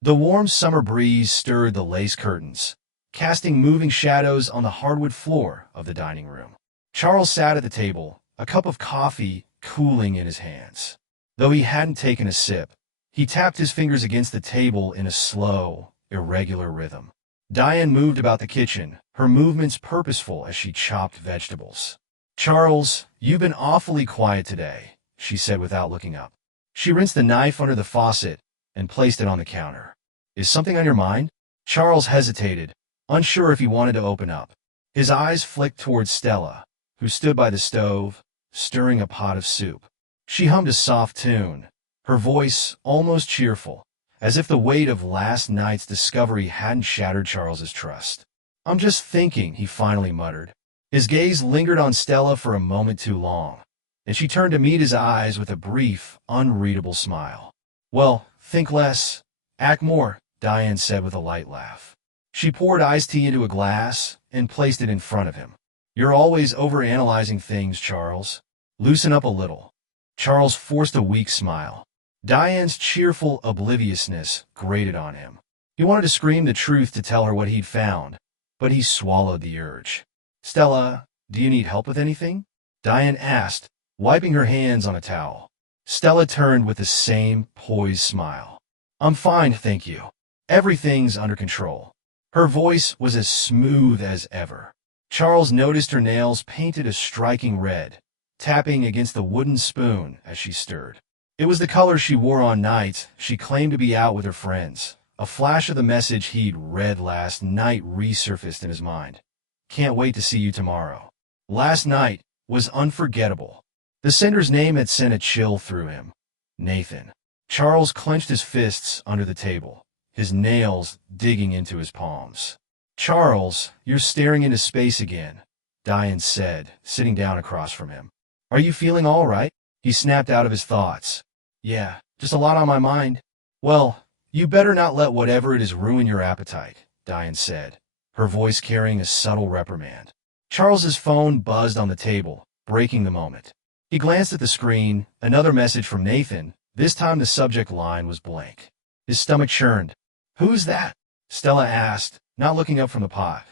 The warm summer breeze stirred the lace curtains, casting moving shadows on the hardwood floor of the dining room. Charles sat at the table, a cup of coffee cooling in his hands. Though he hadn't taken a sip, he tapped his fingers against the table in a slow, irregular rhythm. Diane moved about the kitchen, her movements purposeful as she chopped vegetables. "Charles, you've been awfully quiet today," she said without looking up. She rinsed the knife under the faucet and placed it on the counter. "Is something on your mind?" Charles hesitated, unsure if he wanted to open up. His eyes flicked towards Stella, who stood by the stove, stirring a pot of soup. She hummed a soft tune, her voice almost cheerful, as if the weight of last night's discovery hadn't shattered Charles's trust. "I'm just thinking," he finally muttered. His gaze lingered on Stella for a moment too long, and she turned to meet his eyes with a brief, unreadable smile. "Well, think less, act more," Diane said with a light laugh. She poured iced tea into a glass and placed it in front of him. "You're always overanalyzing things, Charles. Loosen up a little." Charles forced a weak smile. Diane's cheerful obliviousness grated on him. He wanted to scream the truth to tell her what he'd found, but he swallowed the urge. "Stella, do you need help with anything?" Diane asked, wiping her hands on a towel. Stella turned with the same poised smile. "I'm fine, thank you. Everything's under control." Her voice was as smooth as ever. Charles noticed her nails painted a striking red, tapping against the wooden spoon as she stirred. It was the color she wore on nights she claimed to be out with her friends. A flash of the message he'd read last night resurfaced in his mind. "Can't wait to see you tomorrow." Last night was unforgettable. The sender's name had sent a chill through him. Nathan. Charles clenched his fists under the table, his nails digging into his palms. "Charles, you're staring into space again," Diane said, sitting down across from him. "Are you feeling all right?" He snapped out of his thoughts. "Yeah, just a lot on my mind." "Well, you better not let whatever it is ruin your appetite," Diane said, her voice carrying a subtle reprimand. Charles's phone buzzed on the table, breaking the moment. He glanced at the screen, another message from Nathan. This time the subject line was blank. His stomach churned. "Who's that?" Stella asked, not looking up from the pot.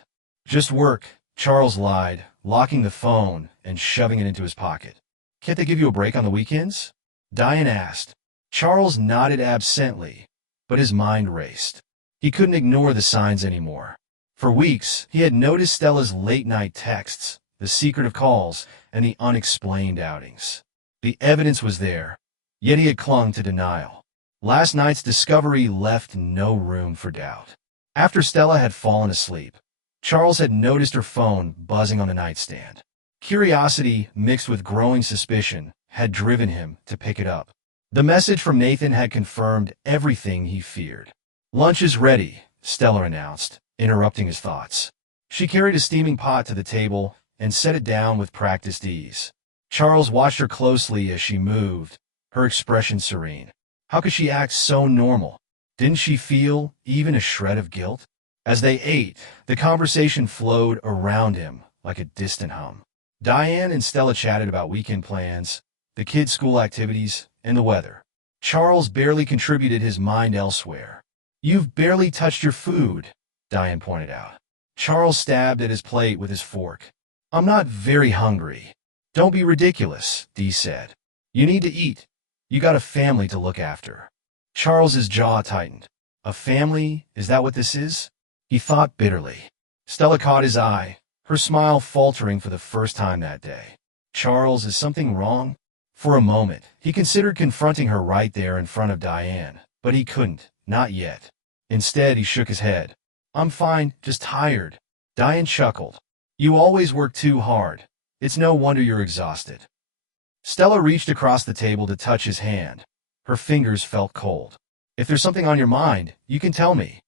"Just work," Charles lied, locking the phone and shoving it into his pocket. "Can't they give you a break on the weekends?" Diane asked. Charles nodded absently, but his mind raced. He couldn't ignore the signs anymore. For weeks, he had noticed Stella's late-night texts, the secretive calls, and the unexplained outings. The evidence was there, yet he had clung to denial. Last night's discovery left no room for doubt. After Stella had fallen asleep, Charles had noticed her phone buzzing on the nightstand. Curiosity, mixed with growing suspicion, had driven him to pick it up. The message from Nathan had confirmed everything he feared. "Lunch is ready," Stella announced, interrupting his thoughts. She carried a steaming pot to the table and set it down with practiced ease. Charles watched her closely as she moved, her expression serene. How could she act so normal? Didn't she feel even a shred of guilt? As they ate, the conversation flowed around him like a distant hum. Diane and Stella chatted about weekend plans, the kids' school activities, and the weather. Charles barely contributed his mind elsewhere. "You've barely touched your food," Diane pointed out. Charles stabbed at his plate with his fork. "I'm not very hungry." "Don't be ridiculous," Dee said. "You need to eat. You got a family to look after." Charles's jaw tightened. A family? Is that what this is? He thought bitterly. Stella caught his eye, her smile faltering for the first time that day. "Charles, is something wrong?" For a moment, he considered confronting her right there in front of Diane, but he couldn't, not yet. Instead, he shook his head. "I'm fine, just tired." Diane chuckled. "You always work too hard. It's no wonder you're exhausted." Stella reached across the table to touch his hand. Her fingers felt cold. "If there's something on your mind, you can tell me."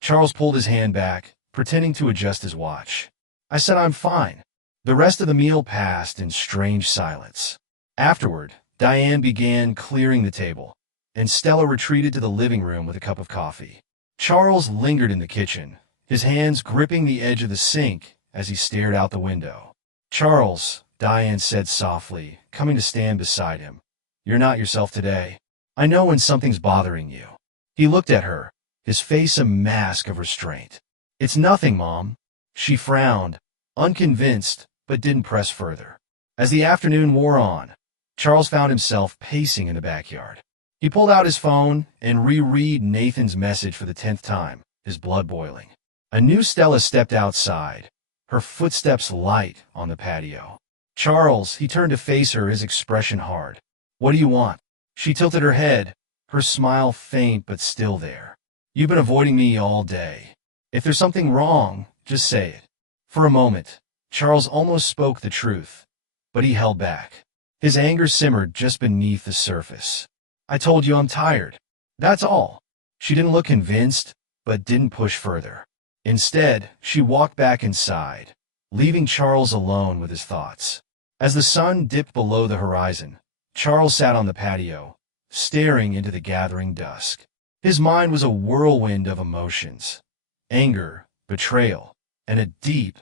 Charles pulled his hand back, pretending to adjust his watch. "I said I'm fine." The rest of the meal passed in strange silence. Afterward, Diane began clearing the table, and Stella retreated to the living room with a cup of coffee. Charles lingered in the kitchen, his hands gripping the edge of the sink as he stared out the window. "Charles," Diane said softly, coming to stand beside him, "you're not yourself today. I know when something's bothering you." He looked at her, his face a mask of restraint. "It's nothing, Mom." She frowned, unconvinced, but didn't press further. As the afternoon wore on, Charles found himself pacing in the backyard. He pulled out his phone and reread Nathan's message for the 10th time, his blood boiling. A new Stella stepped outside, her footsteps light on the patio. Charles, he turned to face her, his expression hard. "What do you want?" She tilted her head, her smile faint but still there. "You've been avoiding me all day. If there's something wrong, just say it." For a moment, Charles almost spoke the truth, but he held back. His anger simmered just beneath the surface. "I told you I'm tired. That's all." She didn't look convinced, but didn't push further. Instead, she walked back inside, leaving Charles alone with his thoughts. As the sun dipped below the horizon, Charles sat on the patio, staring into the gathering dusk. His mind was a whirlwind of emotions: anger, betrayal, and a deep,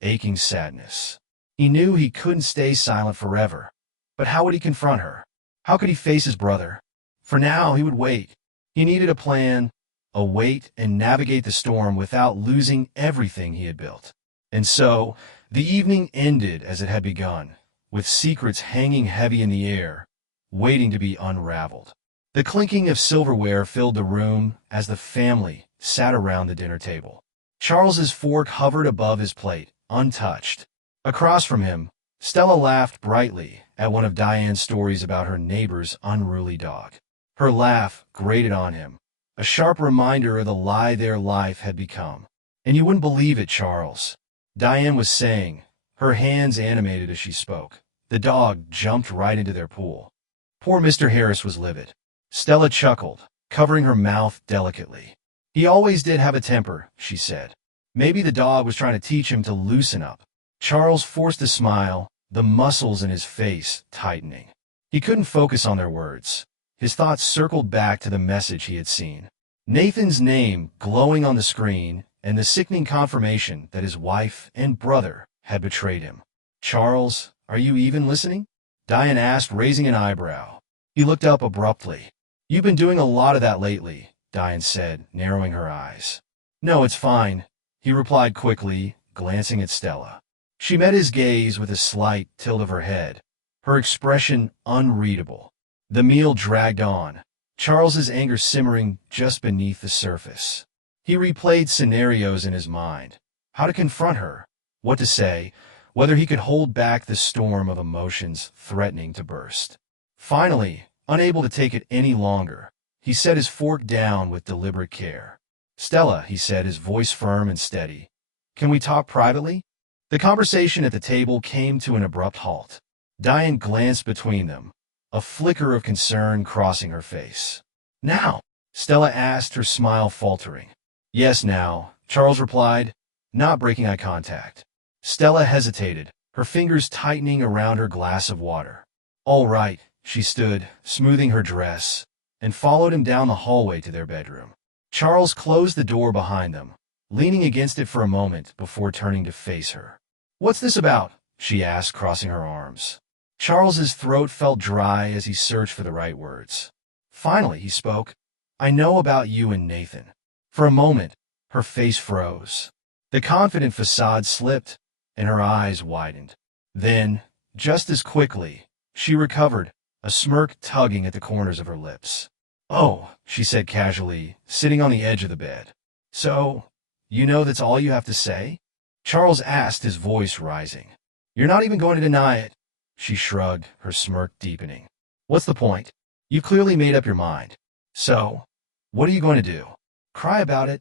aching sadness. He knew he couldn't stay silent forever, but how would he confront her? How could he face his brother? For now, he would wait. He needed a plan, wait and navigate the storm without losing everything he had built. And so, the evening ended as it had begun, with secrets hanging heavy in the air, waiting to be unraveled. The clinking of silverware filled the room as the family sat around the dinner table. Charles's fork hovered above his plate, untouched. Across from him, Stella laughed brightly at one of Diane's stories about her neighbor's unruly dog. Her laugh grated on him, a sharp reminder of the lie their life had become. "And you wouldn't believe it, Charles," Diane was saying, her hands animated as she spoke. "The dog jumped right into their pool." Poor Mr. Harris was livid. Stella chuckled, covering her mouth delicately. "He always did have a temper," she said. "Maybe the dog was trying to teach him to loosen up." Charles forced a smile, the muscles in his face tightening. He couldn't focus on their words. His thoughts circled back to the message he had seen. Nathan's name glowing on the screen, and the sickening confirmation that his wife and brother had betrayed him. "Charles, are you even listening?" Diane asked, raising an eyebrow. He looked up abruptly. "You've been doing a lot of that lately," Diane said, narrowing her eyes. "No, it's fine," he replied quickly, glancing at Stella. She met his gaze with a slight tilt of her head, her expression unreadable. The meal dragged on, Charles's anger simmering just beneath the surface. He replayed scenarios in his mind: how to confront her, what to say, whether he could hold back the storm of emotions threatening to burst. Finally, unable to take it any longer, he set his fork down with deliberate care. "Stella," he said, his voice firm and steady, "can we talk privately?" The conversation at the table came to an abrupt halt. Diane glanced between them, a flicker of concern crossing her face. "Now?" Stella asked, her smile faltering. "Yes, now," Charles replied, not breaking eye contact. Stella hesitated, her fingers tightening around her glass of water. "All right," she stood, smoothing her dress, and followed him down the hallway to their bedroom. Charles closed the door behind them, leaning against it for a moment before turning to face her. "What's this about?" she asked, crossing her arms. Charles's throat felt dry as he searched for the right words. Finally, he spoke. "I know about you and Nathan." For a moment, her face froze. The confident facade slipped, and her eyes widened. Then, just as quickly, she recovered, a smirk tugging at the corners of her lips. "Oh," she said casually, sitting on the edge of the bed. "So, you know that's all you have to say?" Charles asked, his voice rising. "You're not even going to deny it?" She shrugged, her smirk deepening. "What's the point? You clearly made up your mind. So, what are you going to do? Cry about it?"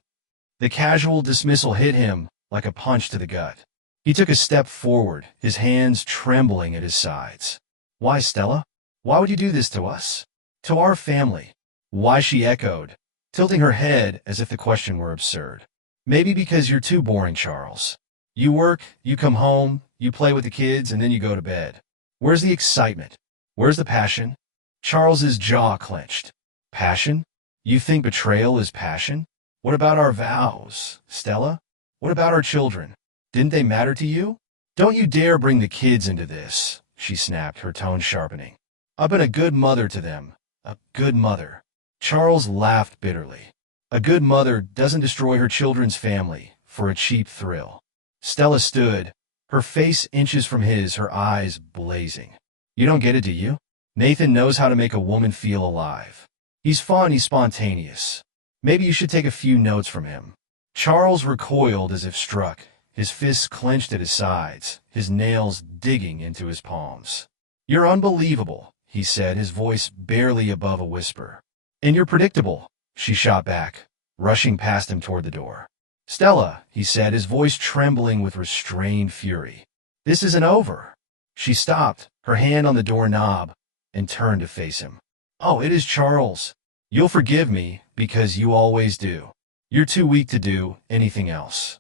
The casual dismissal hit him like a punch to the gut. He took a step forward, his hands trembling at his sides. "Why, Stella? Why would you do this to us? To our family?" "Why?" she echoed, tilting her head as if the question were absurd. "Maybe because you're too boring, Charles. You work, you come home, you play with the kids, and then you go to bed. Where's the excitement? Where's the passion?" Charles's jaw clenched. "Passion? You think betrayal is passion? What about our vows, Stella? What about our children? Didn't they matter to you?" "Don't you dare bring the kids into this," she snapped, her tone sharpening. "I've been a good mother to them. A good mother." Charles laughed bitterly. A good mother doesn't destroy her children's family for a cheap thrill. Stella stood, her face inches from his, her eyes blazing. You don't get it, do you? Nathan knows how to make a woman feel alive. He's fun, he's spontaneous. Maybe you should take a few notes from him. Charles recoiled as if struck, his fists clenched at his sides, his nails digging into his palms. You're unbelievable, he said, his voice barely above a whisper. And you're predictable, she shot back, rushing past him toward the door. Stella, he said, his voice trembling with restrained fury. This isn't over. She stopped, her hand on the doorknob, and turned to face him. Oh, it is Charles. You'll forgive me, because you always do. You're too weak to do anything else.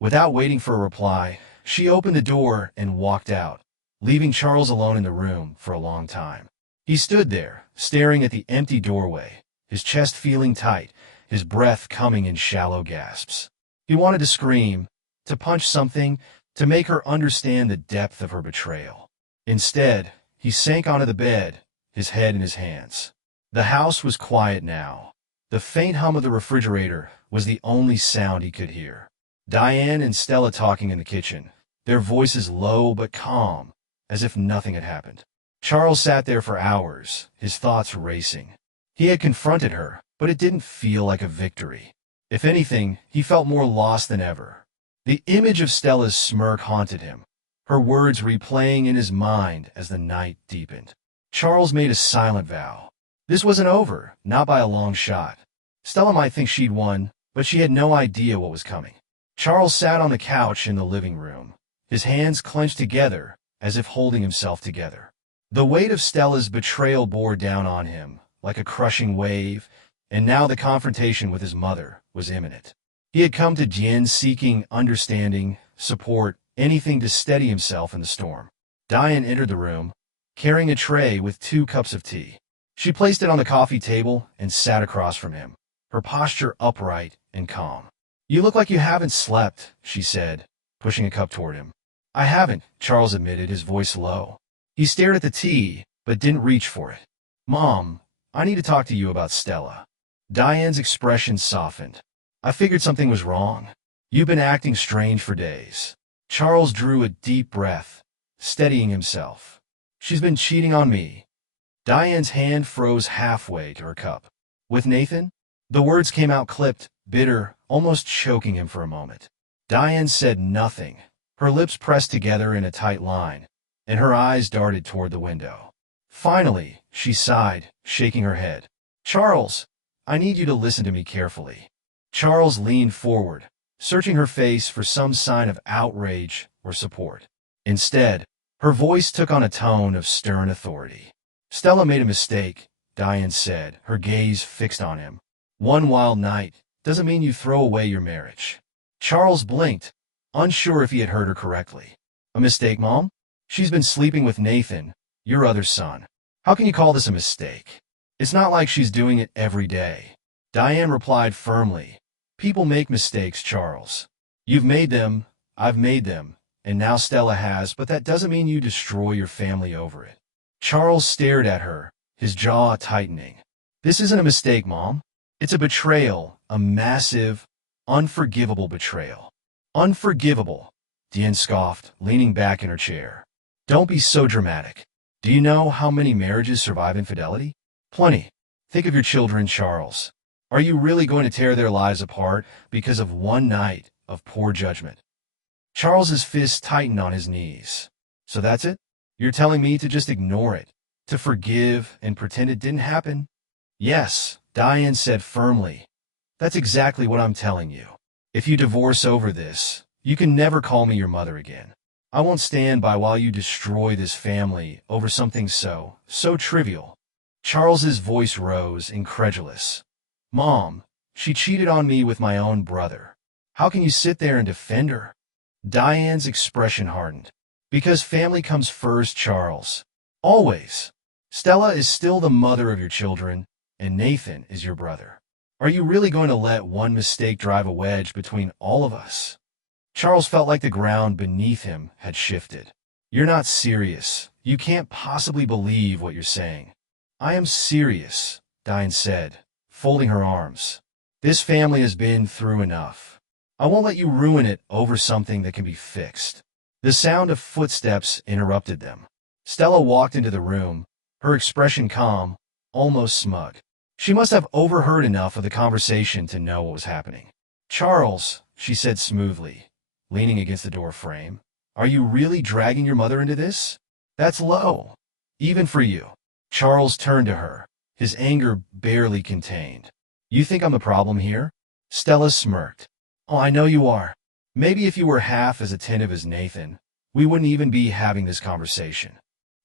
Without waiting for a reply, she opened the door and walked out, leaving Charles alone in the room for a long time. He stood there, staring at the empty doorway, his chest feeling tight, his breath coming in shallow gasps. He wanted to scream, to punch something, to make her understand the depth of her betrayal. Instead, he sank onto the bed, his head in his hands. The house was quiet now. The faint hum of the refrigerator was the only sound he could hear. Diane and Stella talking in the kitchen, their voices low but calm, as if nothing had happened. Charles sat there for hours, his thoughts racing. He had confronted her, but it didn't feel like a victory. If anything, he felt more lost than ever. The image of Stella's smirk haunted him, her words replaying in his mind as the night deepened. Charles made a silent vow. This wasn't over, not by a long shot. Stella might think she'd won, but she had no idea what was coming. Charles sat on the couch in the living room, his hands clenched together as if holding himself together. The weight of Stella's betrayal bore down on him like a crushing wave, and now the confrontation with his mother was imminent. He had come to Jian seeking understanding, support, anything to steady himself in the storm. Diane entered the room, carrying a tray with 2 cups of tea. She placed it on the coffee table and sat across from him, her posture upright and calm. You look like you haven't slept, she said, pushing a cup toward him. I haven't, Charles admitted, his voice low. He stared at the tea, but didn't reach for it. Mom, I need to talk to you about Stella. Diane's expression softened. I figured something was wrong. You've been acting strange for days. Charles drew a deep breath, steadying himself. She's been cheating on me. Diane's hand froze halfway to her cup. With Nathan? The words came out clipped, bitter, almost choking him for a moment. Diane said nothing, her lips pressed together in a tight line, and her eyes darted toward the window. Finally, she sighed, shaking her head. Charles, I need you to listen to me carefully. Charles leaned forward, searching her face for some sign of outrage or support. Instead, her voice took on a tone of stern authority. Stella made a mistake, Diane said, her gaze fixed on him. One wild night doesn't mean you throw away your marriage. Charles blinked, unsure if he had heard her correctly. A mistake, Mom? She's been sleeping with Nathan, your other son. How can you call this a mistake? It's not like she's doing it every day. Diane replied firmly. People make mistakes, Charles. You've made them, I've made them, and now Stella has, but that doesn't mean you destroy your family over it. Charles stared at her, his jaw tightening. This isn't a mistake, Mom. It's a betrayal, a massive, unforgivable betrayal. Unforgivable, Diane scoffed, leaning back in her chair. Don't be so dramatic. Do you know how many marriages survive infidelity? Plenty. Think of your children, Charles. Are you really going to tear their lives apart because of one night of poor judgment? Charles's fists tightened on his knees. So that's it? You're telling me to just ignore it, to forgive and pretend it didn't happen? Yes, Diane said firmly. That's exactly what I'm telling you. If you divorce over this, you can never call me your mother again. I won't stand by while you destroy this family over something so trivial. Charles's voice rose, incredulous. Mom, she cheated on me with my own brother. How can you sit there and defend her? Diane's expression hardened. Because family comes first, Charles. Always. Stella is still the mother of your children, and Nathan is your brother. Are you really going to let one mistake drive a wedge between all of us? Charles felt like the ground beneath him had shifted. You're not serious. You can't possibly believe what you're saying. I am serious, Diane said, folding her arms. This family has been through enough. I won't let you ruin it over something that can be fixed. The sound of footsteps interrupted them. Stella walked into the room, her expression calm, almost smug. She must have overheard enough of the conversation to know what was happening. "Charles," she said smoothly, leaning against the door frame, "are you really dragging your mother into this? That's low. Even for you." Charles turned to her, his anger barely contained. "You think I'm the problem here?" Stella smirked. "Oh, I know you are. Maybe if you were half as attentive as Nathan, we wouldn't even be having this conversation."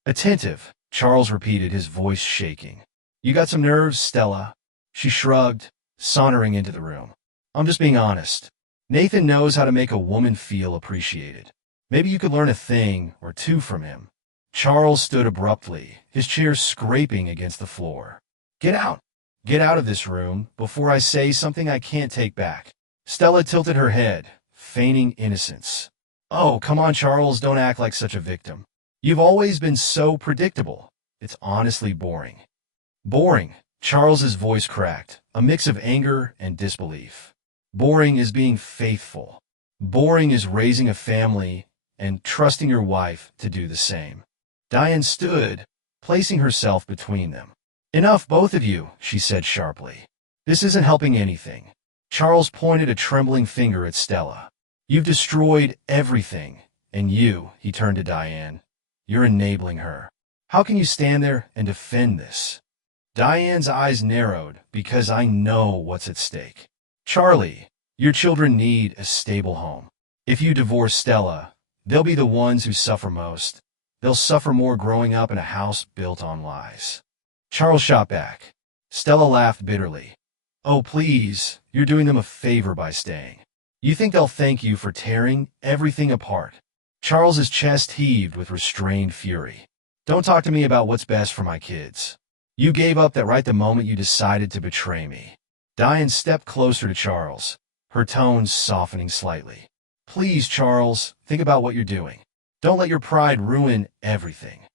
"Attentive," Charles repeated, his voice shaking. "You got some nerves, Stella." She shrugged, sauntering into the room. "I'm just being honest. Nathan knows how to make a woman feel appreciated. Maybe you could learn a thing or two from him." Charles stood abruptly, his chair scraping against the floor. "Get out! Get out of this room before I say something I can't take back." Stella tilted her head, feigning innocence. "Oh, come on, Charles, don't act like such a victim. You've always been so predictable. It's honestly boring." "Boring?" Charles's voice cracked, a mix of anger and disbelief. "Boring is being faithful. Boring is raising a family and trusting your wife to do the same." Diane stood, placing herself between them. "Enough, both of you," she said sharply. "This isn't helping anything." Charles pointed a trembling finger at Stella. "You've destroyed everything, and he turned to Diane, "you're enabling her. How can you stand there and defend this?" Diane's eyes narrowed because I know what's at stake. "Charlie, your children need a stable home. If you divorce Stella, they'll be the ones who suffer most. They'll suffer more growing up in a house built on lies." Charles shot back. Stella laughed bitterly. "Oh, please, you're doing them a favor by staying. You think they'll thank you for tearing everything apart." Charles's chest heaved with restrained fury. "Don't talk to me about what's best for my kids. You gave up that right the moment you decided to betray me." Diane stepped closer to Charles, her tones softening slightly. "Please, Charles, think about what you're doing. Don't let your pride ruin everything."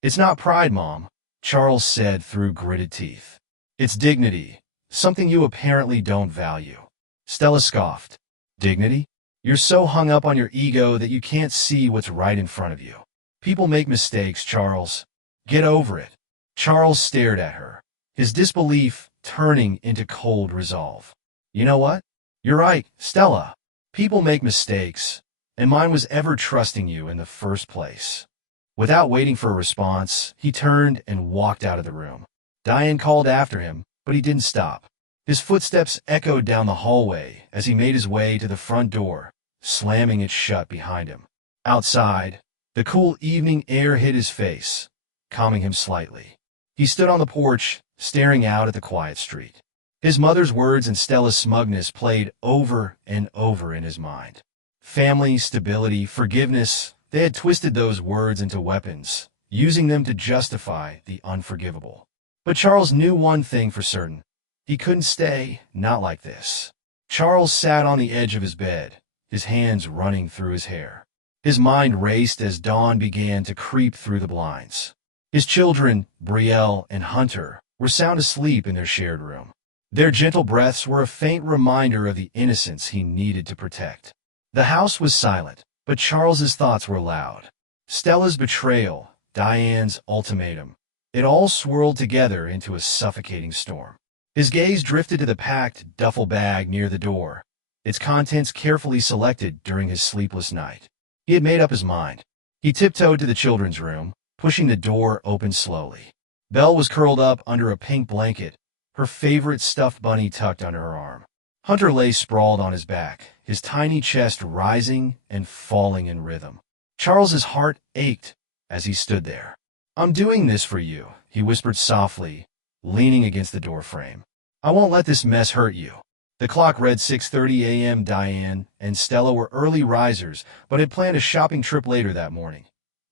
"It's not pride, Mom," Charles said through gritted teeth. "It's dignity, something you apparently don't value." Stella scoffed. "Dignity? You're so hung up on your ego that you can't see what's right in front of you. People make mistakes, Charles. Get over it." Charles stared at her, his disbelief turning into cold resolve. "You know what? You're right, Stella. People make mistakes, and mine was ever trusting you in the first place." Without waiting for a response, he turned and walked out of the room. Diane called after him, but he didn't stop. His footsteps echoed down the hallway as he made his way to the front door, slamming it shut behind him. Outside, the cool evening air hit his face, calming him slightly. He stood on the porch, staring out at the quiet street. His mother's words and Stella's smugness played over and over in his mind. Family, stability, forgiveness, they had twisted those words into weapons, using them to justify the unforgivable. But Charles knew one thing for certain. He couldn't stay, not like this. Charles sat on the edge of his bed, his hands running through his hair. His mind raced as dawn began to creep through the blinds. His children, Brielle and Hunter, were sound asleep in their shared room. Their gentle breaths were a faint reminder of the innocence he needed to protect. The house was silent, but Charles's thoughts were loud. Stella's betrayal, Diane's ultimatum, it all swirled together into a suffocating storm. His gaze drifted to the packed duffel bag near the door, its contents carefully selected during his sleepless night. He had made up his mind. He tiptoed to the children's room, pushing the door open slowly. Belle was curled up under a pink blanket, her favorite stuffed bunny tucked under her arm. Hunter lay sprawled on his back, his tiny chest rising and falling in rhythm. Charles's heart ached as he stood there. "I'm doing this for you," he whispered softly, leaning against the doorframe. "I won't let this mess hurt you." The clock read 6:30 a.m. Diane and Stella were early risers, but had planned a shopping trip later that morning.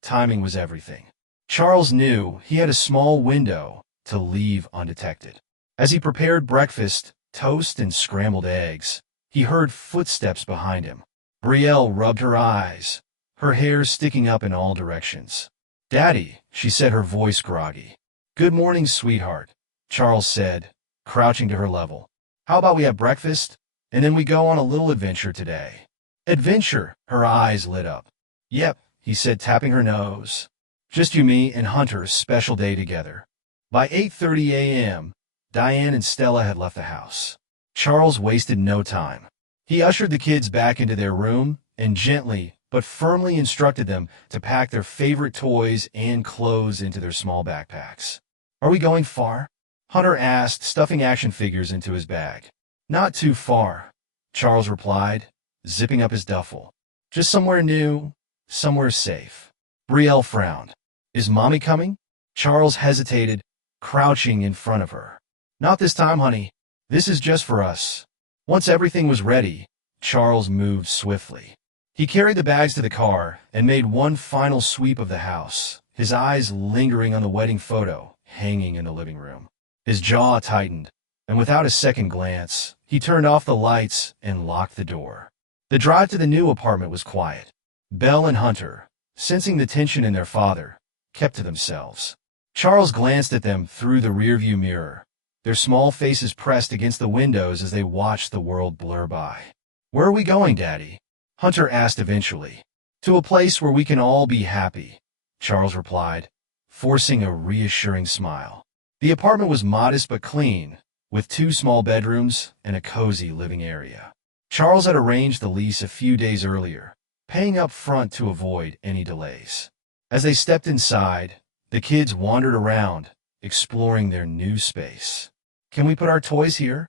Timing was everything. Charles knew he had a small window to leave undetected. As he prepared breakfast, toast and scrambled eggs, he heard footsteps behind him. Brielle rubbed her eyes, her hair sticking up in all directions. "Daddy," she said, her voice groggy. "Good morning, sweetheart," Charles said, crouching to her level. How about we have breakfast, and then we go on a little adventure today? Adventure? Her eyes lit up. Yep, he said, tapping her nose. Just you, me, and Hunter's special day together. By 8:30 a.m., Diane and Stella had left the house. Charles wasted no time. He ushered the kids back into their room and gently but firmly instructed them to pack their favorite toys and clothes into their small backpacks. Are we going far? Hunter asked, stuffing action figures into his bag. Not too far, Charles replied, zipping up his duffel. Just somewhere new, somewhere safe. Brielle frowned. Is Mommy coming? Charles hesitated, crouching in front of her. Not this time, honey. This is just for us. Once everything was ready, Charles moved swiftly. He carried the bags to the car and made one final sweep of the house, his eyes lingering on the wedding photo hanging in the living room. His jaw tightened, and without a second glance, he turned off the lights and locked the door. The drive to the new apartment was quiet. Belle and Hunter, sensing the tension in their father, kept to themselves. Charles glanced at them through the rearview mirror, their small faces pressed against the windows as they watched the world blur by. Where are we going, Daddy? Hunter asked eventually. To a place where we can all be happy, Charles replied, forcing a reassuring smile. The apartment was modest but clean, with 2 small bedrooms and a cozy living area. Charles had arranged the lease a few days earlier, paying up front to avoid any delays. As they stepped inside, the kids wandered around, exploring their new space. Can we put our toys here?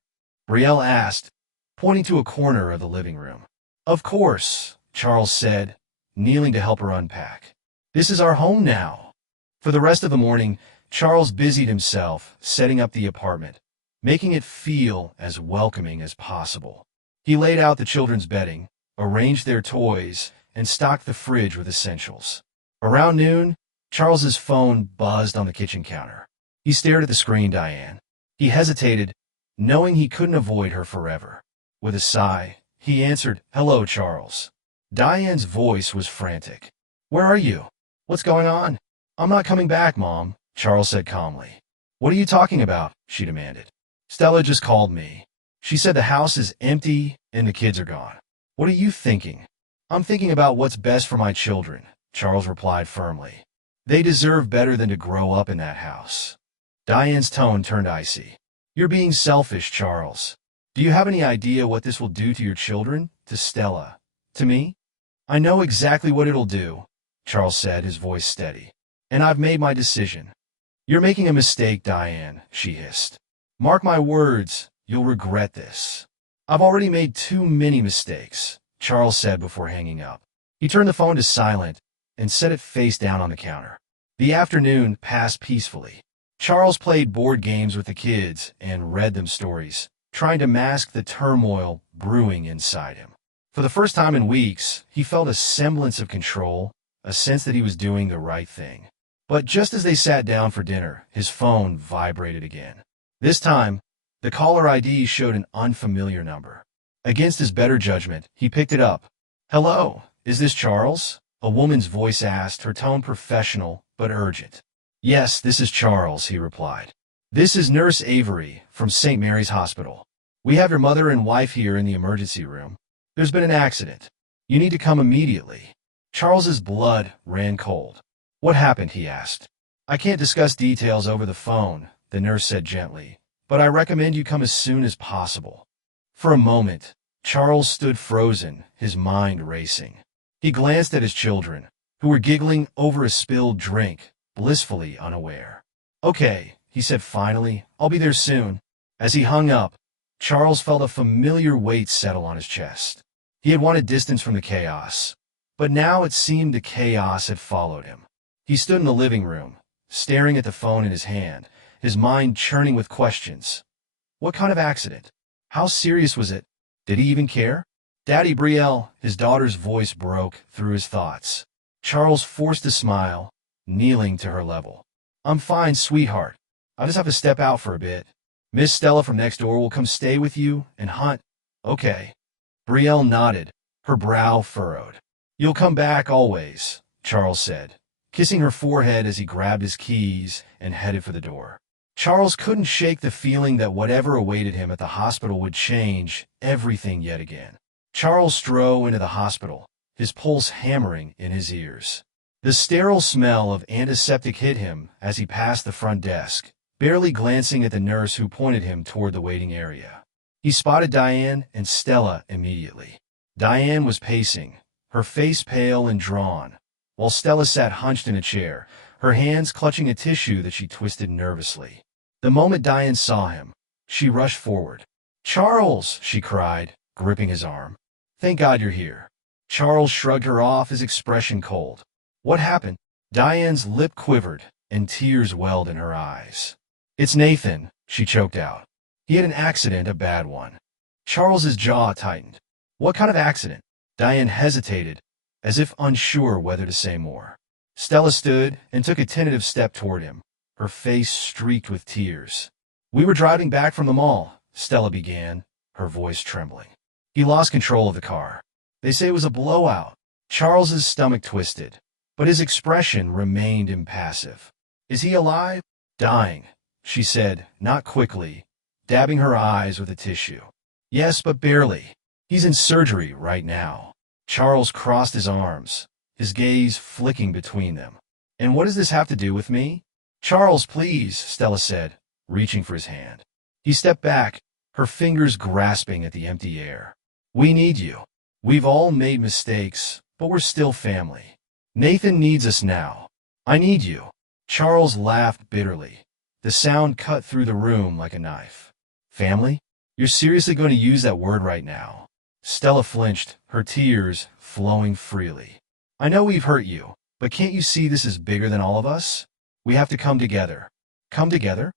Brielle asked, pointing to a corner of the living room. Of course, Charles said, kneeling to help her unpack. This is our home now. For the rest of the morning, Charles busied himself setting up the apartment, making it feel as welcoming as possible. He laid out the children's bedding, arranged their toys, and stocked the fridge with essentials. Around noon, Charles's phone buzzed on the kitchen counter. He stared at the screen. Diane. He hesitated, knowing he couldn't avoid her forever. With a sigh, he answered, "Hello, Charles." Diane's voice was frantic. "Where are you? What's going on?" "I'm not coming back, Mom," Charles said calmly. "What are you talking about?" she demanded. "Stella just called me. She said the house is empty and the kids are gone." "What are you thinking?" "I'm thinking about what's best for my children," Charles replied firmly. "They deserve better than to grow up in that house." Diane's tone turned icy. "You're being selfish, Charles. Do you have any idea what this will do to your children, to Stella, to me?" "I know exactly what it'll do," Charles said, his voice steady. "And I've made my decision." "You're making a mistake, Diane," she hissed. "Mark my words, you'll regret this." "I've already made too many mistakes," Charles said before hanging up. He turned the phone to silent and set it face down on the counter. The afternoon passed peacefully. Charles played board games with the kids and read them stories, trying to mask the turmoil brewing inside him. For the first time in weeks, he felt a semblance of control, a sense that he was doing the right thing. But just as they sat down for dinner, his phone vibrated again. This time, the caller ID showed an unfamiliar number. Against his better judgment, he picked it up. "Hello, is this Charles?" A woman's voice asked, her tone professional but urgent. "Yes, this is Charles," he replied. "This is Nurse Avery from St. Mary's Hospital. We have your mother and wife here in the emergency room. There's been an accident. You need to come immediately." Charles's blood ran cold. "What happened?" he asked. "I can't discuss details over the phone," the nurse said gently, "but I recommend you come as soon as possible." For a moment, Charles stood frozen, his mind racing. He glanced at his children, who were giggling over a spilled drink, blissfully unaware. "Okay," he said finally, "I'll be there soon." As he hung up, Charles felt a familiar weight settle on his chest. He had wanted distance from the chaos, but now it seemed the chaos had followed him. He stood in the living room, staring at the phone in his hand, his mind churning with questions. What kind of accident? How serious was it? Did he even care? "Daddy, Brielle," his daughter's voice broke through his thoughts. Charles forced a smile, kneeling to her level. "I'm fine, sweetheart. I just have to step out for a bit. Miss Stella from next door will come stay with you and Hunt." "Okay." Brielle nodded, her brow furrowed. "You'll come back always," Charles said, kissing her forehead as he grabbed his keys and headed for the door. Charles couldn't shake the feeling that whatever awaited him at the hospital would change everything yet again. Charles strode into the hospital, his pulse hammering in his ears. The sterile smell of antiseptic hit him as he passed the front desk, barely glancing at the nurse who pointed him toward the waiting area. He spotted Diane and Stella immediately. Diane was pacing, her face pale and drawn, while Stella sat hunched in a chair, her hands clutching a tissue that she twisted nervously. The moment Diane saw him, she rushed forward. "Charles!" she cried, gripping his arm. "Thank God you're here." Charles shrugged her off, his expression cold. "What happened?" Diane's lip quivered, and tears welled in her eyes. "It's Nathan," she choked out. "He had an accident, a bad one." Charles's jaw tightened. "What kind of accident?" Diane hesitated, as if unsure whether to say more. Stella stood and took a tentative step toward him, her face streaked with tears. "We were driving back from the mall," Stella began, her voice trembling. "He lost control of the car. They say it was a blowout." Charles's stomach twisted, but his expression remained impassive. "Is he alive?" "Dying," she said, not quickly, dabbing her eyes with a tissue. "Yes, but barely. He's in surgery right now." Charles crossed his arms, his gaze flicking between them. "And what does this have to do with me?" "Charles, please," Stella said, reaching for his hand. He stepped back, her fingers grasping at the empty air. "We need you. We've all made mistakes, but we're still family. Nathan needs us now. I need you." Charles laughed bitterly. The sound cut through the room like a knife. "Family? You're seriously going to use that word right now?" Stella flinched, her tears flowing freely. "I know we've hurt you, but can't you see this is bigger than all of us? We have to come together." "Come together?"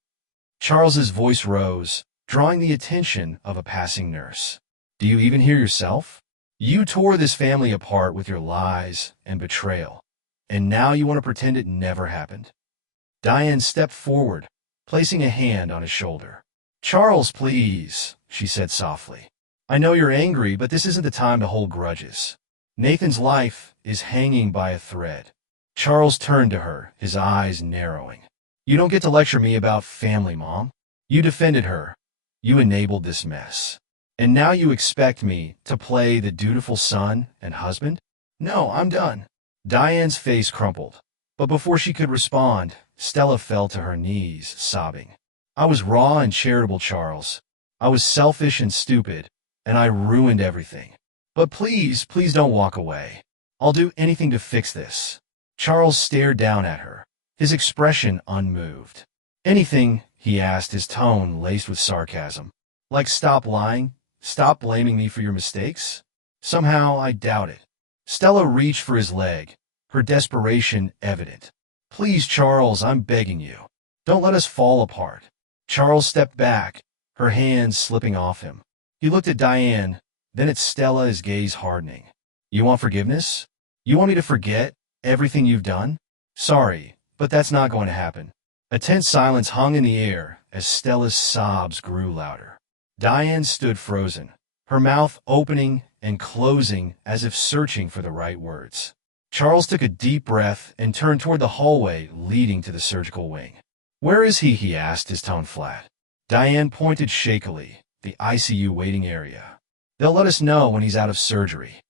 Charles's voice rose, drawing the attention of a passing nurse. "Do you even hear yourself? You tore this family apart with your lies and betrayal, and now you want to pretend it never happened?" Diane stepped forward, placing a hand on his shoulder. "Charles, please," she said softly. "I know you're angry, but this isn't the time to hold grudges. Nathan's life is hanging by a thread." Charles turned to her, his eyes narrowing. "You don't get to lecture me about family, Mom. You defended her. You enabled this mess. And now you expect me to play the dutiful son and husband? No, I'm done." Diane's face crumpled. But before she could respond, Stella fell to her knees, sobbing. "I was raw and charitable, Charles. I was selfish and stupid, and I ruined everything. But please, please don't walk away. I'll do anything to fix this." Charles stared down at her, his expression unmoved. "Anything?" he asked, his tone laced with sarcasm. "Like stop lying? Stop blaming me for your mistakes?" "Somehow, I doubt it." Stella reached for his leg, her desperation evident. "Please, Charles, I'm begging you. Don't let us fall apart." Charles stepped back, her hands slipping off him. He looked at Diane, then at Stella, his gaze hardening. "You want forgiveness? You want me to forget everything you've done?" "Sorry, but that's not going to happen." A tense silence hung in the air as Stella's sobs grew louder. Diane stood frozen, her mouth opening and closing as if searching for the right words. Charles took a deep breath and turned toward the hallway leading to the surgical wing. "Where is he?" he asked, his tone flat. Diane pointed shakily, the ICU waiting area. "They'll let us know when he's out of surgery."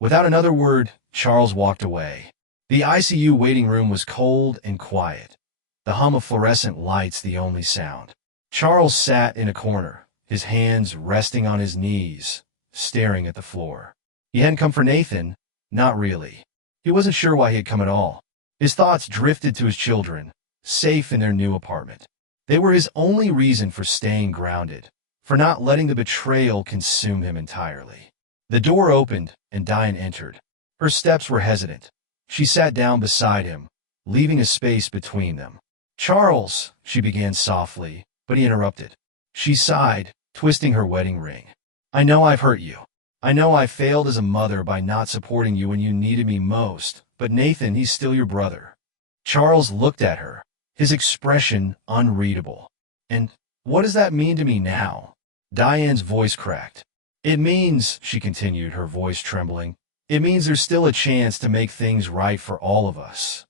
Without another word, Charles walked away. The ICU waiting room was cold and quiet, the hum of fluorescent lights the only sound. Charles sat in a corner, his hands resting on his knees, staring at the floor. He hadn't come for Nathan, not really. He wasn't sure why he had come at all. His thoughts drifted to his children, safe in their new apartment. They were his only reason for staying grounded, for not letting the betrayal consume him entirely. The door opened, and Diane entered. Her steps were hesitant. She sat down beside him, leaving a space between them. "Charles," she began softly, but he interrupted. She sighed, twisting her wedding ring. "I know I've hurt you. I know I failed as a mother by not supporting you when you needed me most, but Nathan, he's still your brother." Charles looked at her, his expression unreadable. "And what does that mean to me now?" Diane's voice cracked. "It means," she continued, her voice trembling, "it means there's still a chance to make things right for all of us."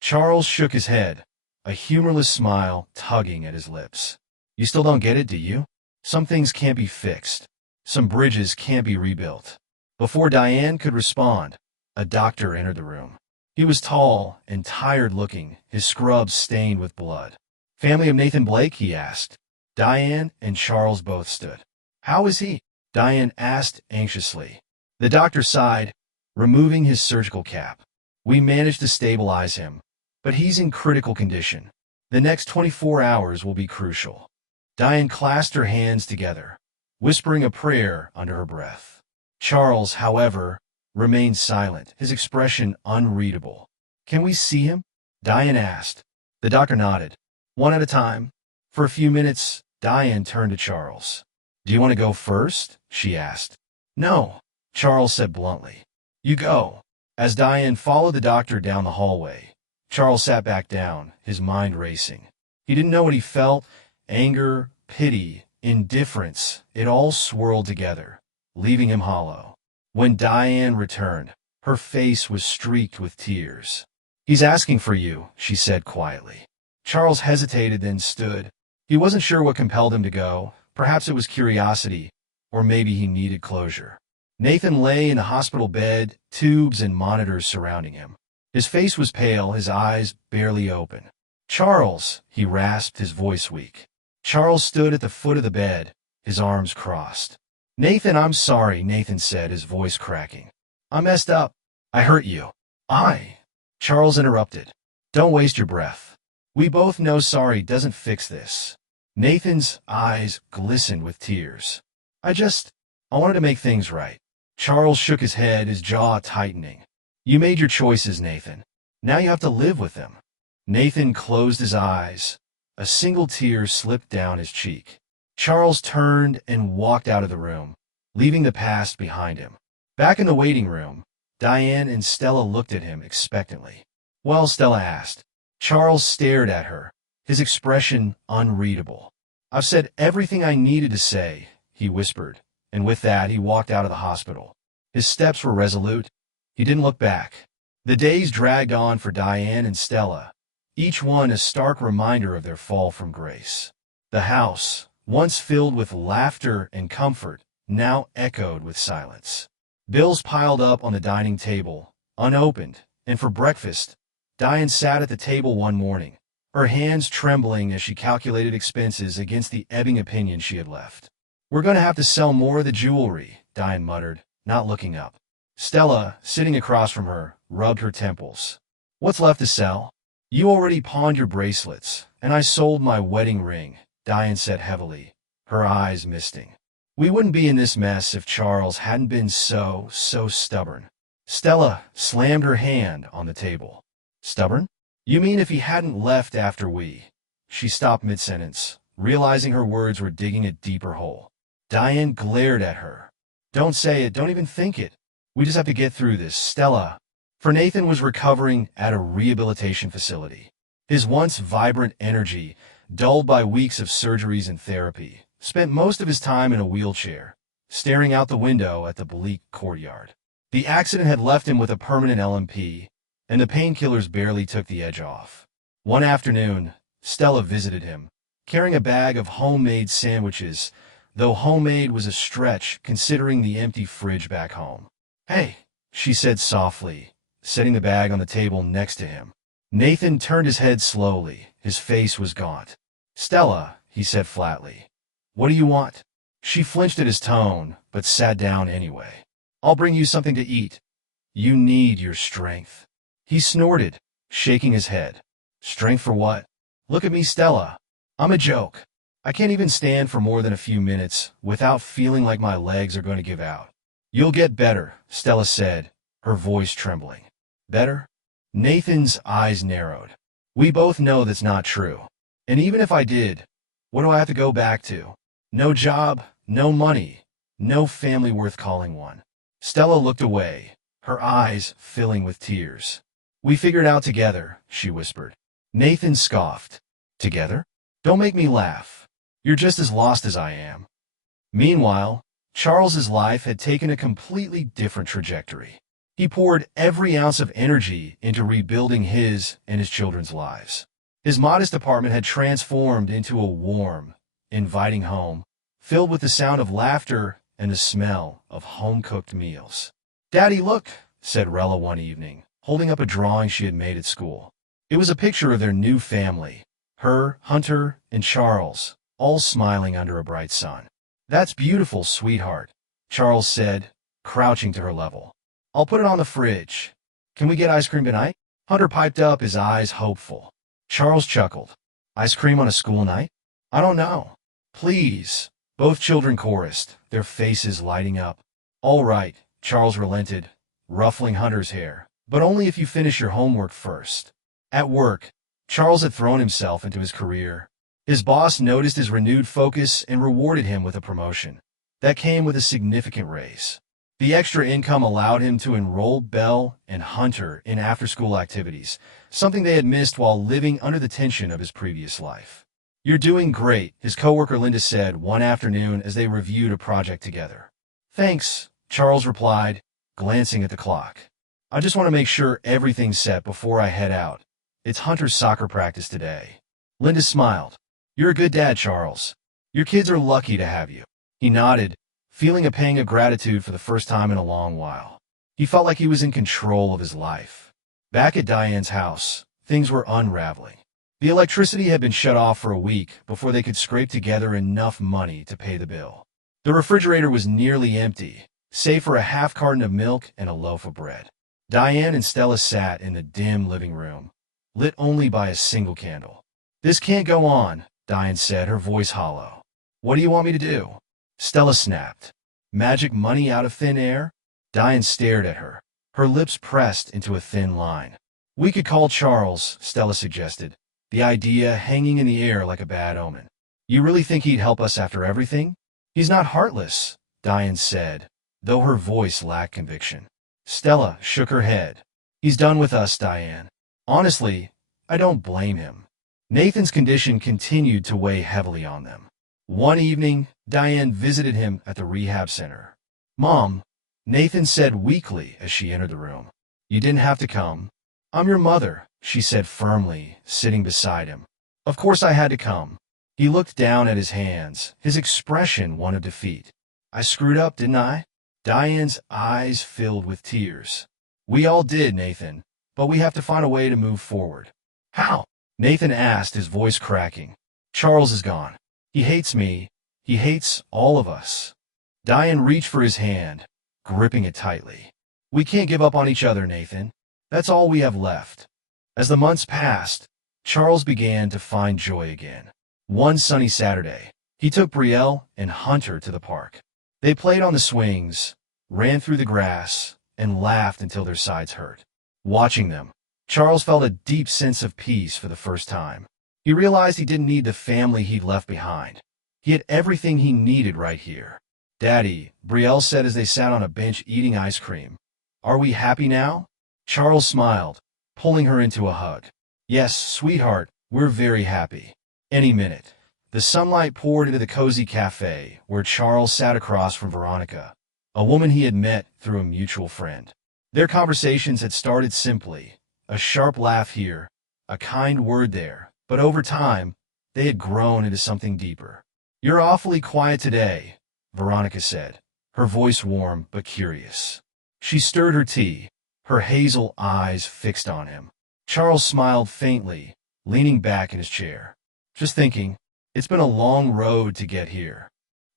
Charles shook his head, a humorless smile tugging at his lips. You still don't get it, do you? Some things can't be fixed. Some bridges can't be rebuilt. Before Diane could respond, a doctor entered the room. He was tall and tired-looking, his scrubs stained with blood. Family of Nathan Blake, he asked. Diane and Charles both stood. How is he? Diane asked anxiously. The doctor sighed, removing his surgical cap. We managed to stabilize him, but he's in critical condition. The next 24 hours will be crucial. Diane clasped her hands together, whispering a prayer under her breath. Charles, however, remained silent, his expression unreadable. Can we see him? Diane asked. The doctor nodded. One at a time. For a few minutes, Diane turned to Charles. Do you want to go first? She asked. No, Charles said bluntly. You go. As Diane followed the doctor down the hallway, Charles sat back down, his mind racing. He didn't know what he felt. Anger, pity, indifference, it all swirled together, leaving him hollow. When Diane returned, her face was streaked with tears. He's asking for you, she said quietly. Charles hesitated, then stood. He wasn't sure what compelled him to go. Perhaps it was curiosity, or maybe he needed closure. Nathan lay in a hospital bed, tubes and monitors surrounding him. His face was pale, his eyes barely open. Charles, he rasped, his voice weak. Charles stood at the foot of the bed, his arms crossed. Nathan, I'm sorry, Nathan said, his voice cracking. I messed up. I hurt you. Charles interrupted. Don't waste your breath. We both know sorry doesn't fix this. Nathan's eyes glistened with tears. I wanted to make things right. Charles shook his head, his jaw tightening. You made your choices, Nathan. Now you have to live with them. Nathan closed his eyes. A single tear slipped down his cheek. Charles turned and walked out of the room, leaving the past behind him. Back in the waiting room, Diane and Stella looked at him expectantly. Well, Stella asked. Charles stared at her, his expression unreadable. I've said everything I needed to say, he whispered, and with that he walked out of the hospital. His steps were resolute. He didn't look back. The days dragged on for Diane and Stella, each one a stark reminder of their fall from grace. The house, once filled with laughter and comfort, now echoed with silence. Bills piled up on the dining table, unopened, and for breakfast, Diane sat at the table one morning, her hands trembling as she calculated expenses against the ebbing opinion she had left. We're going to have to sell more of the jewelry, Diane muttered, not looking up. Stella, sitting across from her, rubbed her temples. What's left to sell? You already pawned your bracelets, and I sold my wedding ring, Diane said heavily, her eyes misting. We wouldn't be in this mess if Charles hadn't been so stubborn. Stella slammed her hand on the table. Stubborn? You mean if he hadn't left after we? She stopped mid-sentence, realizing her words were digging a deeper hole. Diane glared at her. Don't say it, don't even think it. We just have to get through this, Stella. For Nathan was recovering at a rehabilitation facility. His once vibrant energy, dulled by weeks of surgeries and therapy, spent most of his time in a wheelchair, staring out the window at the bleak courtyard. The accident had left him with a permanent LMP, and the painkillers barely took the edge off. One afternoon, Stella visited him, carrying a bag of homemade sandwiches, though homemade was a stretch considering the empty fridge back home. Hey, she said softly, setting the bag on the table next to him. Nathan turned his head slowly. His face was gaunt. Stella, he said flatly. What do you want? She flinched at his tone, but sat down anyway. I'll bring you something to eat. You need your strength. He snorted, shaking his head. Strength for what? Look at me, Stella. I'm a joke. I can't even stand for more than a few minutes without feeling like my legs are going to give out. You'll get better, Stella said, her voice trembling. Better? Nathan's eyes narrowed. We both know that's not true. And even if I did, what do I have to go back to? No job, no money, no family worth calling one. Stella looked away, her eyes filling with tears. We figured it out together, she whispered. Nathan scoffed. Together? Don't make me laugh. You're just as lost as I am. Meanwhile, Charles's life had taken a completely different trajectory. He poured every ounce of energy into rebuilding his and his children's lives. His modest apartment had transformed into a warm, inviting home, filled with the sound of laughter and the smell of home-cooked meals. "Daddy, look," said Rella one evening, holding up a drawing she had made at school. It was a picture of their new family, her, Hunter, and Charles, all smiling under a bright sun. "That's beautiful, sweetheart," Charles said, crouching to her level. "I'll put it on the fridge. Can we get ice cream tonight?" Hunter piped up, his eyes hopeful. Charles chuckled. "Ice cream on a school night? I don't know." "Please," both children chorused, their faces lighting up. "All right," Charles relented, ruffling Hunter's hair, "but only if you finish your homework first." At work, Charles had thrown himself into his career. His boss noticed his renewed focus and rewarded him with a promotion. That came with a significant raise. The extra income allowed him to enroll Belle and Hunter in after-school activities, something they had missed while living under the tension of his previous life. "You're doing great," his coworker Linda said one afternoon as they reviewed a project together. "Thanks," Charles replied, glancing at the clock. "I just want to make sure everything's set before I head out. It's Hunter's soccer practice today." Linda smiled. "You're a good dad, Charles. Your kids are lucky to have you." He nodded, feeling a pang of gratitude for the first time in a long while. He felt like he was in control of his life. Back at Diane's house, things were unraveling. The electricity had been shut off for a week before they could scrape together enough money to pay the bill. The refrigerator was nearly empty, save for a half carton of milk and a loaf of bread. Diane and Stella sat in the dim living room, lit only by a single candle. "This can't go on," Diane said, her voice hollow. "What do you want me to do?" Stella snapped. "Magic money out of thin air?" Diane stared at her, her lips pressed into a thin line. "We could call Charles," Stella suggested, the idea hanging in the air like a bad omen. "You really think he'd help us after everything?" "He's not heartless," Diane said, though her voice lacked conviction. Stella shook her head. "He's done with us, Diane. Honestly, I don't blame him." Nathan's condition continued to weigh heavily on them. One evening, Diane visited him at the rehab center. "Mom," Nathan said weakly as she entered the room, "you didn't have to come." "I'm your mother," she said firmly, sitting beside him. "Of course I had to come." He looked down at his hands, his expression one of defeat. "I screwed up, didn't I?" Diane's eyes filled with tears. "We all did, Nathan, but we have to find a way to move forward." "How?" Nathan asked, his voice cracking. "Charles is gone. He hates me. He hates all of us." Diane reached for his hand, gripping it tightly. "We can't give up on each other, Nathan. That's all we have left." As the months passed, Charles began to find joy again. One sunny Saturday, he took Brielle and Hunter to the park. They played on the swings, ran through the grass, and laughed until their sides hurt. Watching them, Charles felt a deep sense of peace for the first time. He realized he didn't need the family he'd left behind. He had everything he needed right here. "Daddy," Brielle said as they sat on a bench eating ice cream, "are we happy now?" Charles smiled, pulling her into a hug. "Yes, sweetheart, we're very happy." Any minute, the sunlight poured into the cozy cafe where Charles sat across from Veronica, a woman he had met through a mutual friend. Their conversations had started simply, a sharp laugh here, a kind word there, but over time, they had grown into something deeper. "You're awfully quiet today," Veronica said, her voice warm but curious. She stirred her tea, her hazel eyes fixed on him. Charles smiled faintly, leaning back in his chair. "Just thinking, it's been a long road to get here."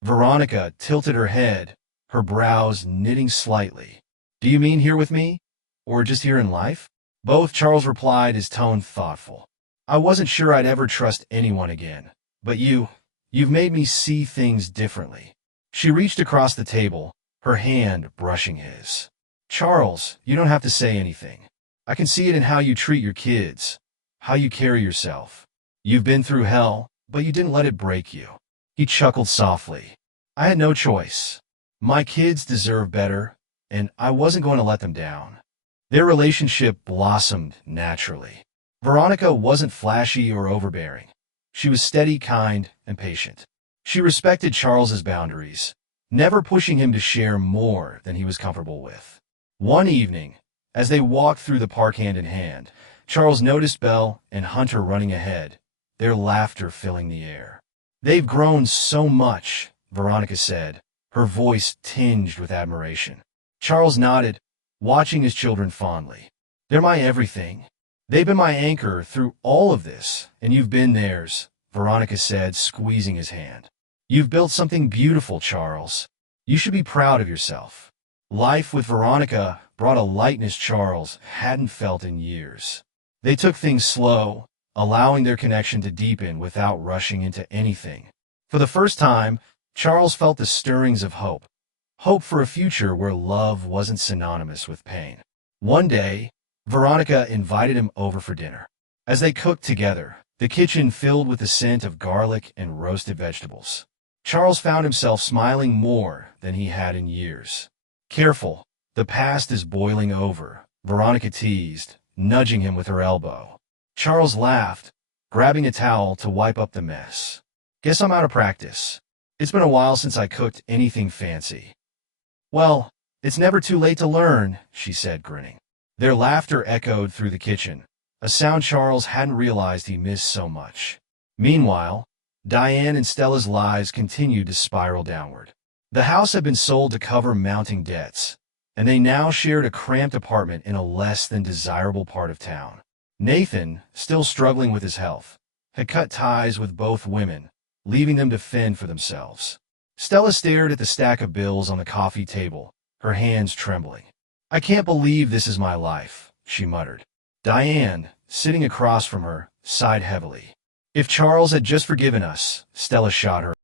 Veronica tilted her head, her brows knitting slightly. "Do you mean here with me? Or just here in life?" "Both," Charles replied, his tone thoughtful. "I wasn't sure I'd ever trust anyone again, but you've made me see things differently." She reached across the table, her hand brushing his. "Charles, you don't have to say anything. I can see it in how you treat your kids, how you carry yourself. You've been through hell, but you didn't let it break you." He chuckled softly. "I had no choice. My kids deserve better, and I wasn't going to let them down." Their relationship blossomed naturally. Veronica wasn't flashy or overbearing. She was steady, kind, and patient. She respected Charles's boundaries, never pushing him to share more than he was comfortable with. One evening, as they walked through the park hand in hand, Charles noticed Belle and Hunter running ahead, their laughter filling the air. "They've grown so much," Veronica said, her voice tinged with admiration. Charles nodded, watching his children fondly. "They're my everything. They've been my anchor through all of this, and you've been theirs," Veronica said, squeezing his hand. "You've built something beautiful, Charles. You should be proud of yourself." Life with Veronica brought a lightness Charles hadn't felt in years. They took things slow, allowing their connection to deepen without rushing into anything. For the first time, Charles felt the stirrings of hope. Hope for a future where love wasn't synonymous with pain. One day, Veronica invited him over for dinner. As they cooked together, the kitchen filled with the scent of garlic and roasted vegetables. Charles found himself smiling more than he had in years. "Careful, the past is boiling over," Veronica teased, nudging him with her elbow. Charles laughed, grabbing a towel to wipe up the mess. "Guess I'm out of practice. It's been a while since I cooked anything fancy." "Well, it's never too late to learn," she said, grinning. Their laughter echoed through the kitchen, a sound Charles hadn't realized he missed so much. Meanwhile, Diane and Stella's lives continued to spiral downward. The house had been sold to cover mounting debts, and they now shared a cramped apartment in a less than desirable part of town. Nathan, still struggling with his health, had cut ties with both women, leaving them to fend for themselves. Stella stared at the stack of bills on the coffee table, her hands trembling. "I can't believe this is my life," she muttered. Diane, sitting across from her, sighed heavily. "If Charles had just forgiven us," Stella shot her